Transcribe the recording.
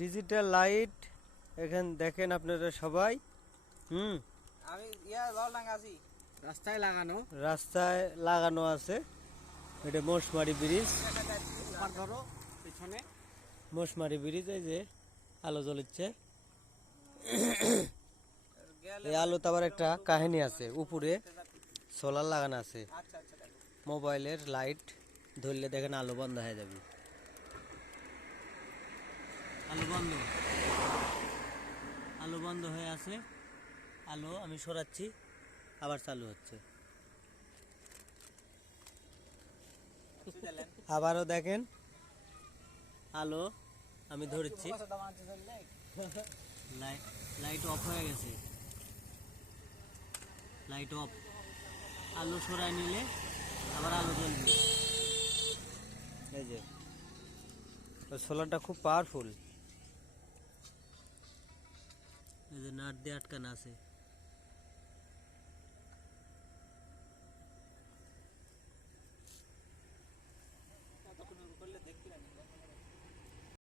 Digital light এখানে দেখেন আপনারা সবাই। আমি আছি রাস্তায় লাগানো, আছে। এটা মোশমারি ব্রিজ, ধরো পিছনে মোশমারি ব্রিজ। এই যে আলো জ্বলছে, এই আলোতে আবার একটা কাহিনী আছে, উপরে সোলার লাগানো আছে। মোবাইলের লাইট ধরলে দেখেন আলো বন্ধ হয়ে যাবে। আলো বন্ধ হয়ে আছে। আলো আমি সরাচ্ছি, আবার চালু হচ্ছে। আবারও দেখেন আলো আমি ধরেছি, লাইট অফ হয়ে গেছে। লাইট অফ, আলো সরাই নিলে আবার আলো জ্বলবে। এই যে সোলারটা খুব পাওয়ারফুল। এই যে নাট দিয়ে আটকানো আছে।